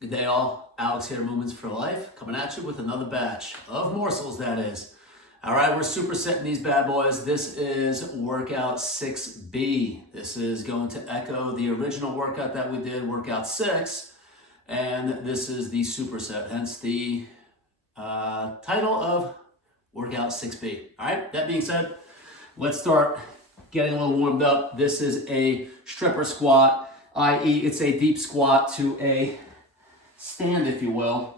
Good day all, Alex here, Movements for Life, coming at you with another batch of morsels, that is. All right, we're supersetting these bad boys. This is workout 6B. This is going to echo the original workout that we did, workout 6, and this is the superset, hence the title of workout 6B. All right, that being said, let's start getting a little warmed up. This is a stripper squat, i.e. it's a deep squat to a stand, if you will.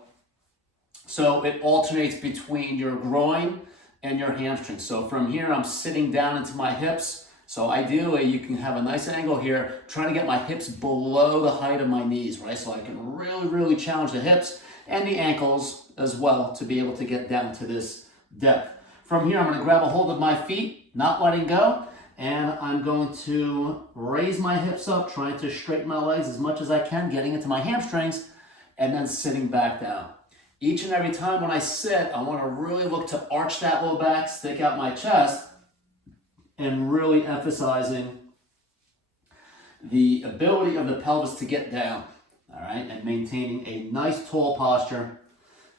So it alternates between your groin and your hamstrings. So from here, I'm sitting down into my hips. So ideally, you can have a nice angle here, trying to get my hips below the height of my knees, right? So I can really challenge the hips and the ankles as well to be able to get down to this depth. From here, I'm going to grab a hold of my feet, not letting go, and I'm going to raise my hips up, trying to straighten my legs as much as I can, getting into my hamstrings, and then sitting back down. Each and every time when I sit, I want to really look to arch that low back, stick out my chest, and really emphasizing the ability of the pelvis to get down, all right, and maintaining a nice tall posture.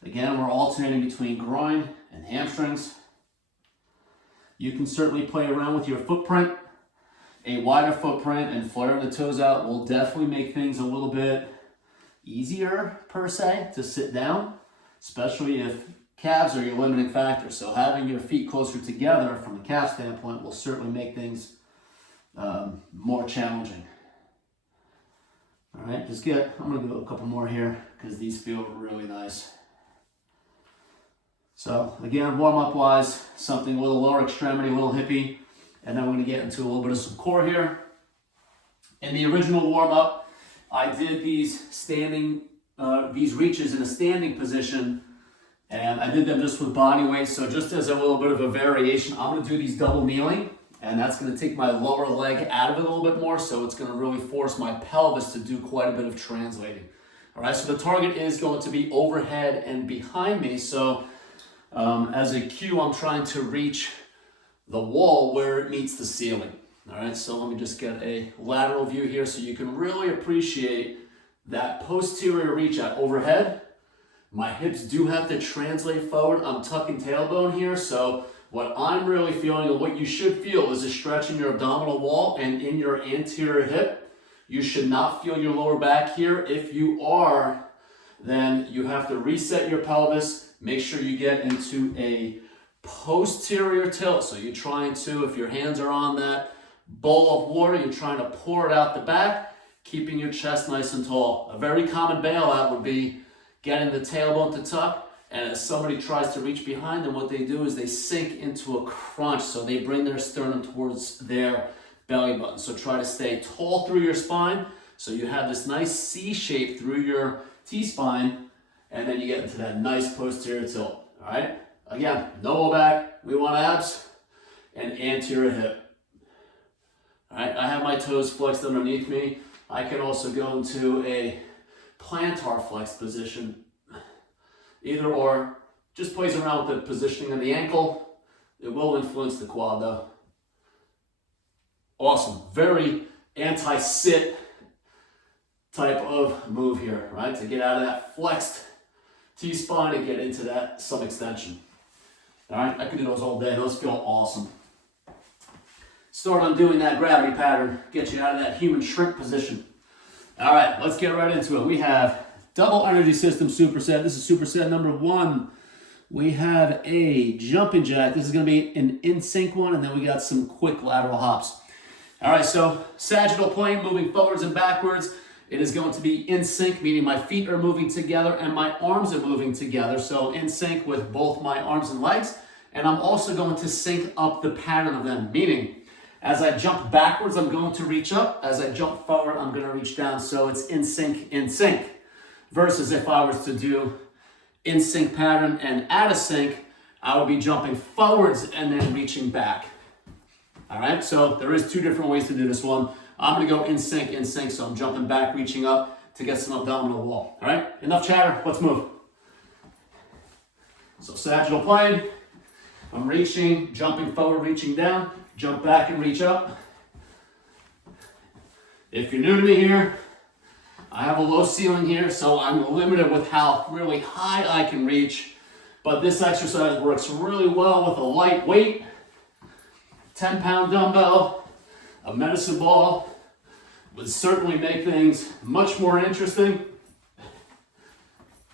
Again, we're alternating between groin and hamstrings. You can certainly play around with your footprint. A wider footprint and flaring the toes out will definitely make things a little bit easier per se to sit down, especially if calves are your limiting factor. So having your feet closer together from a calf standpoint will certainly make things more challenging. All right, I'm gonna do a couple more here because these feel really nice. So again, warm up wise, something a little lower extremity, a little hippie, and then we're gonna get into a little bit of some core here. In the original warm up, I did these reaches in a standing position, and I did them just with body weight. So just as a little bit of a variation, I'm gonna do these double kneeling, and that's gonna take my lower leg out of it a little bit more, so it's gonna really force my pelvis to do quite a bit of translating. All right, so the target is going to be overhead and behind me. So as a cue, I'm trying to reach the wall where it meets the ceiling. All right, so let me just get a lateral view here so you can really appreciate that posterior reach out overhead. My hips do have to translate forward. I'm tucking tailbone here, so what I'm really feeling and what you should feel is a stretch in your abdominal wall and in your anterior hip. You should not feel your lower back here. If you are, then you have to reset your pelvis. Make sure you get into a posterior tilt. So you're trying to, if your hands are on that bowl of water, you're trying to pour it out the back, keeping your chest nice and tall. A very common bailout would be getting the tailbone to tuck, and as somebody tries to reach behind them, what they do is they sink into a crunch, so they bring their sternum towards their belly button. So try to stay tall through your spine, so you have this nice C shape through your T-spine, and then you get into that nice posterior tilt, all right? Again, no low back, we want abs, and anterior hip. All right, I have my toes flexed underneath me. I can also go into a plantar flex position. Either or, just plays around with the positioning of the ankle. It will influence the quad though. Awesome, very anti-sit type of move here, right? To get out of that flexed T-spine and get into that some extension. All right, I can do those all day. Those feel awesome. Start on doing that gravity pattern, get you out of that human shrimp position. All right, let's get right into it. We have double energy system superset. This is superset number 1. We have a jumping jack. This is gonna be an in-sync one, and then we got some quick lateral hops. All right, so sagittal plane, moving forwards and backwards. It is going to be in sync, meaning my feet are moving together and my arms are moving together. So in sync with both my arms and legs. And I'm also going to sync up the pattern of them, meaning as I jump backwards, I'm going to reach up. As I jump forward, I'm going to reach down. So it's in sync, versus if I was to do in sync pattern and out of sync, I would be jumping forwards and then reaching back. All right, so there is 2 different ways to do this one. I'm gonna go in sync, so I'm jumping back, reaching up to get some abdominal wall. All right, enough chatter, let's move. So sagittal plane, I'm reaching, jumping forward, reaching down, jump back and reach up. If you're new to me here, I have a low ceiling here, so I'm limited with how really high I can reach. But this exercise works really well with a light weight, 10-pound dumbbell, a medicine ball. Would certainly make things much more interesting.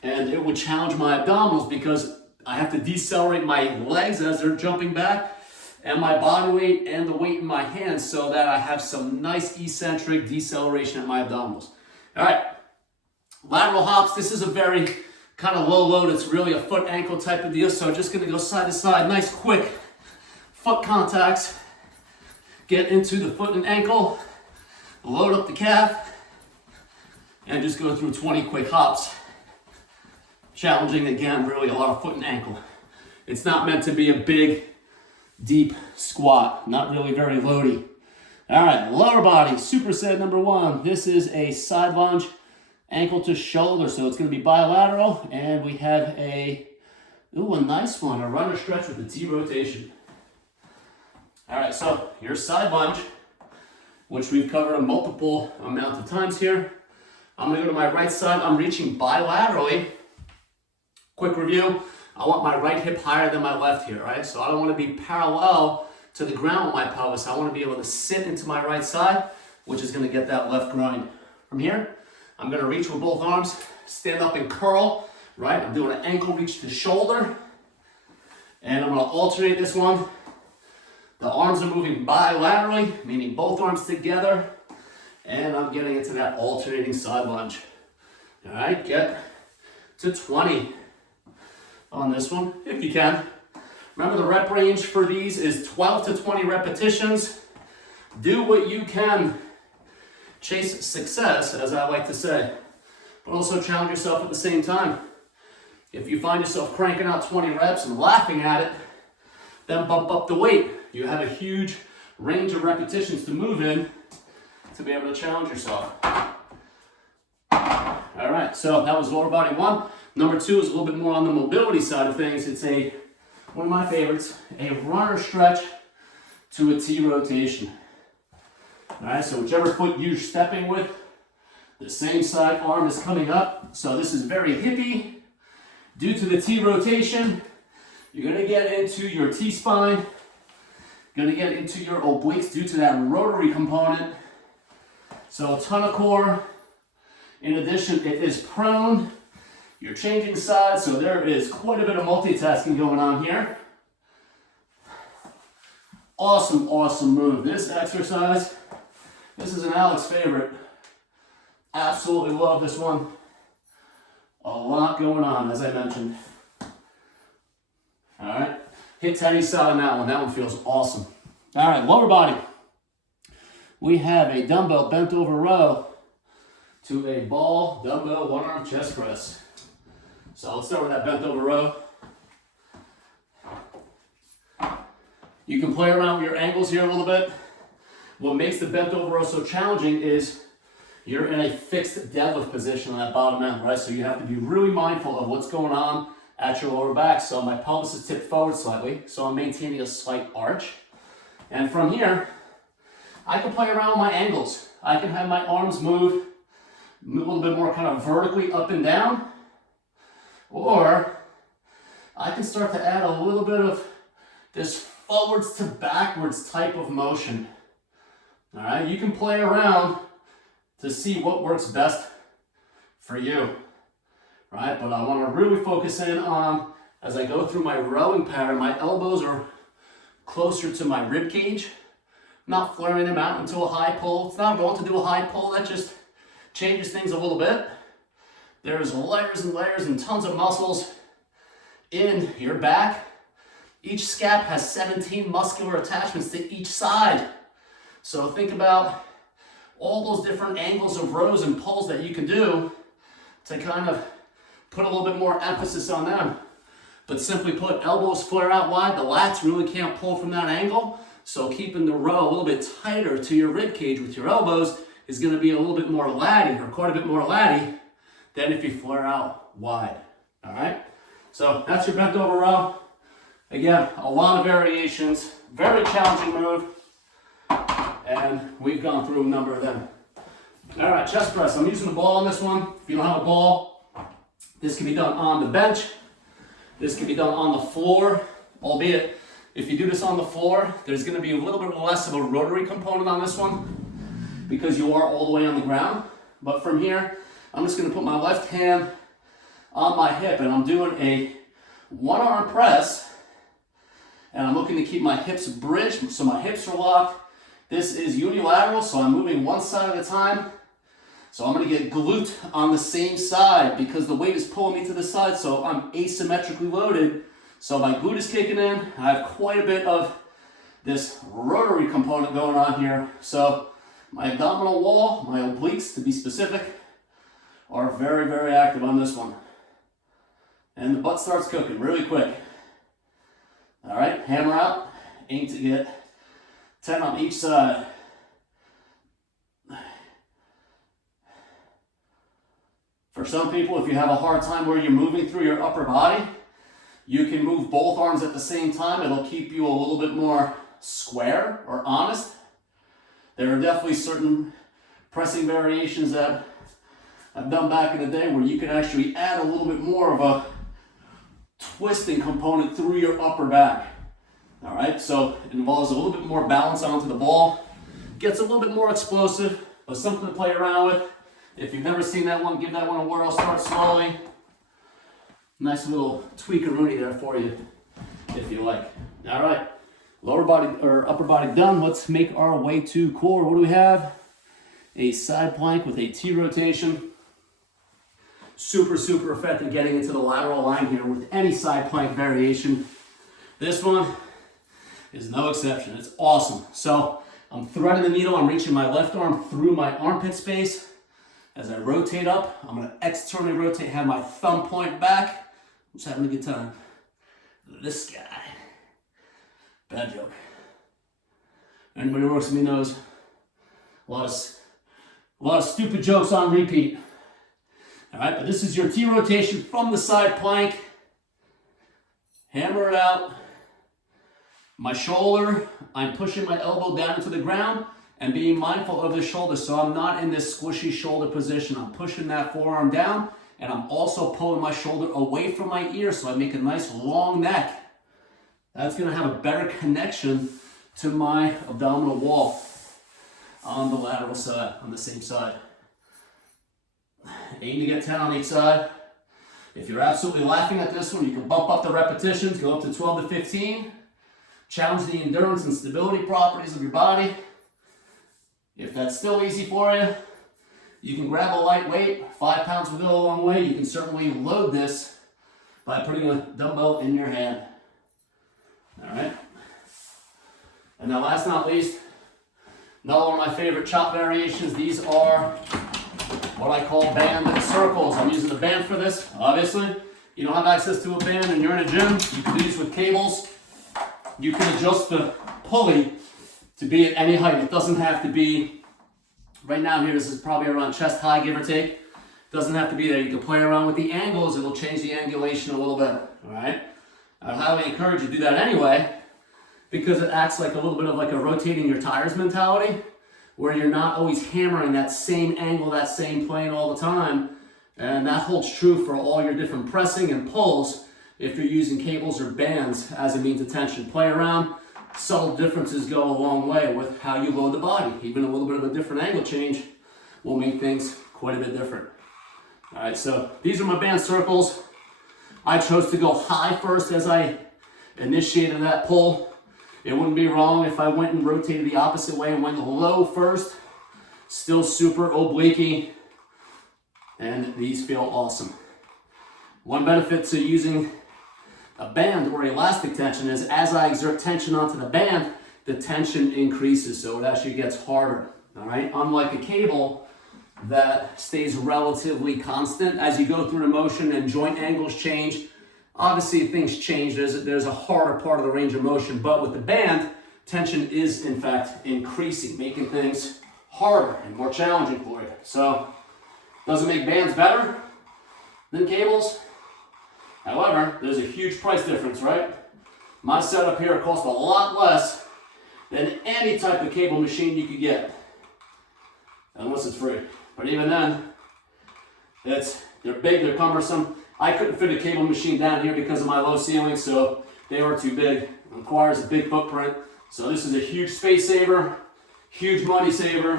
And it would challenge my abdominals because I have to decelerate my legs as they're jumping back and my body weight and the weight in my hands so that I have some nice eccentric deceleration at my abdominals. All right, lateral hops. This is a very kind of low load. It's really a foot ankle type of deal. So I'm just gonna go side to side, nice quick foot contacts. Get into the foot and ankle, load up the calf, and just go through 20 quick hops. Challenging, again, really a lot of foot and ankle. It's not meant to be a big, deep squat, not really very loady. All right, lower body, superset number 1. This is a side lunge, ankle to shoulder, so it's gonna be bilateral, and we have a nice one, a runner stretch with a T rotation. All right, so your side lunge, which we've covered a multiple amount of times here. I'm gonna go to my right side, I'm reaching bilaterally. Quick review, I want my right hip higher than my left here, right? So I don't want to be parallel to the ground with my pelvis. I want to be able to sit into my right side, which is going to get that left groin. From here, I'm going to reach with both arms, stand up and curl, right? I'm doing an ankle reach to shoulder, and I'm going to alternate this one. The arms are moving bilaterally, meaning both arms together, and I'm getting into that alternating side lunge. All right, get to 20. On this one, if you can. Remember, the rep range for these is 12 to 20 repetitions. Do what you can. Chase success, as I like to say, but also challenge yourself at the same time. If you find yourself cranking out 20 reps and laughing at it, then bump up the weight. You have a huge range of repetitions to move in to be able to challenge yourself. All right, so that was lower body 1. Number 2 is a little bit more on the mobility side of things. It's one of my favorites, a runner stretch to a T rotation. All right, so whichever foot you're stepping with, the same side arm is coming up. So this is very hippie. Due to the T rotation, you're gonna get into your T-spine, gonna get into your obliques due to that rotary component. So a ton of core. In addition, it is prone. You're changing sides, so there is quite a bit of multitasking going on here. Awesome, awesome move. This exercise, this is an Alex favorite. Absolutely love this one. A lot going on, as I mentioned. All right, hit to any side on that one. That one feels awesome. All right, lower body. We have a dumbbell bent over row to a ball dumbbell one arm chest press. So let's start with that bent over row. You can play around with your angles here a little bit. What makes the bent over row so challenging is you're in a fixed deadlift position on that bottom end, right? So you have to be really mindful of what's going on at your lower back. So my pelvis is tipped forward slightly, so I'm maintaining a slight arch. And from here, I can play around with my angles. I can have my arms move a little bit more kind of vertically up and down, or I can start to add a little bit of this forwards to backwards type of motion. All right, you can play around to see what works best for you, right? But I want to really focus in on, as I go through my rowing pattern, my elbows are closer to my rib cage, not flaring them out into a high pull. It's not going to do a high pull, that just changes things a little bit. There's layers and layers and tons of muscles in your back. Each scap has 17 muscular attachments to each side. So think about all those different angles of rows and pulls that you can do to kind of put a little bit more emphasis on them. But simply put, elbows flare out wide, the lats really can't pull from that angle. So keeping the row a little bit tighter to your rib cage with your elbows is going to be a little bit more latty, or quite a bit more latty, than if you flare out wide. All right? So that's your bent over row. Again, a lot of variations, very challenging move, and we've gone through a number of them. All right, chest press. I'm using the ball on this one. If you don't have a ball, this can be done on the bench. This can be done on the floor, albeit if you do this on the floor, there's going to be a little bit less of a rotary component on this one because you are all the way on the ground. But from here, I'm just going to put my left hand on my hip and I'm doing a one-arm press and I'm looking to keep my hips bridged so my hips are locked. This is unilateral, so I'm moving one side at a time. So I'm going to get glute on the same side because the weight is pulling me to the side, so I'm asymmetrically loaded. So my glute is kicking in. I have quite a bit of this rotary component going on here. So my abdominal wall, my obliques to be specific, are very, very active on this one. And the butt starts cooking really quick. All right, hammer out, aim to get 10 on each side. For some people, if you have a hard time where you're moving through your upper body, you can move both arms at the same time. It'll keep you a little bit more square or honest. There are definitely certain pressing variations that I've done back in the day where you can actually add a little bit more of a twisting component through your upper back. All right, so it involves a little bit more balance onto the ball. Gets a little bit more explosive, but something to play around with. If you've never seen that one, give that one a whirl, start slowly. Nice little tweakaroonie there for you, if you like. All right, lower body or upper body done. Let's make our way to core. What do we have? A side plank with a T rotation. Super, super effective getting into the lateral line here with any side plank variation. This one is no exception. It's awesome. So I'm threading the needle. I'm reaching my left arm through my armpit space. As I rotate up, I'm going to externally rotate, have my thumb point back. I'm just having a good time. This guy. Bad joke. Anybody who works with me knows a lot of stupid jokes on repeat. All right, but this is your T rotation from the side plank. Hammer it out. My shoulder, I'm pushing my elbow down into the ground and being mindful of the shoulder so I'm not in this squishy shoulder position. I'm pushing that forearm down and I'm also pulling my shoulder away from my ear so I make a nice long neck. That's going to have a better connection to my abdominal wall on the lateral side, on the same side. Aim to get 10 on each side. If you're absolutely laughing at this one, you can bump up the repetitions, go up to 12 to 15. Challenge the endurance and stability properties of your body. If that's still easy for you, you can grab a light weight. 5 pounds will go a long way. You can certainly load this by putting a dumbbell in your hand. All right. And now last but not least, another one of my favorite chop variations. These are what I call band circles. I'm using the band for this, obviously. You don't have access to a band and you're in a gym, you can do these with cables. You can adjust the pulley to be at any height. It doesn't have to be, right now here, this is probably around chest high, give or take. It doesn't have to be there. You can play around with the angles. It'll change the angulation a little bit, all right? I would highly encourage you to do that anyway because it acts like a little bit of like a rotating your tires mentality where you're not always hammering that same angle, that same plane all the time. And that holds true for all your different pressing and pulls if you're using cables or bands as a means of tension. Play around. Subtle differences go a long way with how you load the body. Even a little bit of a different angle change will make things quite a bit different. All right, so these are my band circles. I chose to go high first as I initiated that pull. It wouldn't be wrong if I went and rotated the opposite way and went low first. Still super oblique, and these feel awesome. One benefit to using a band or elastic tension is as I exert tension onto the band, the tension increases, so it actually gets harder, all right? Unlike a cable that stays relatively constant as you go through the motion and joint angles change. Obviously, things change. There's a harder part of the range of motion, but with the band, tension is in fact increasing, making things harder and more challenging for you. So, doesn't make bands better than cables. However, there's a huge price difference, right? My setup here costs a lot less than any type of cable machine you could get, unless it's free. But even then, they're big, they're cumbersome. I couldn't fit a cable machine down here because of my low ceiling, so they were too big. It requires a big footprint. So this is a huge space saver, huge money saver,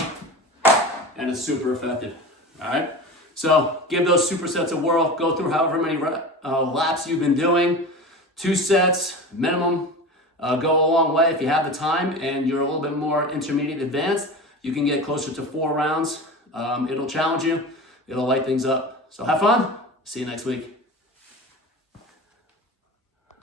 and it's super effective. All right. So give those supersets a whirl. Go through however many laps you've been doing. 2 sets minimum. Go a long way. If you have the time and you're a little bit more intermediate advanced, you can get closer to 4 rounds. It'll challenge you. It'll light things up. So have fun. See you next week.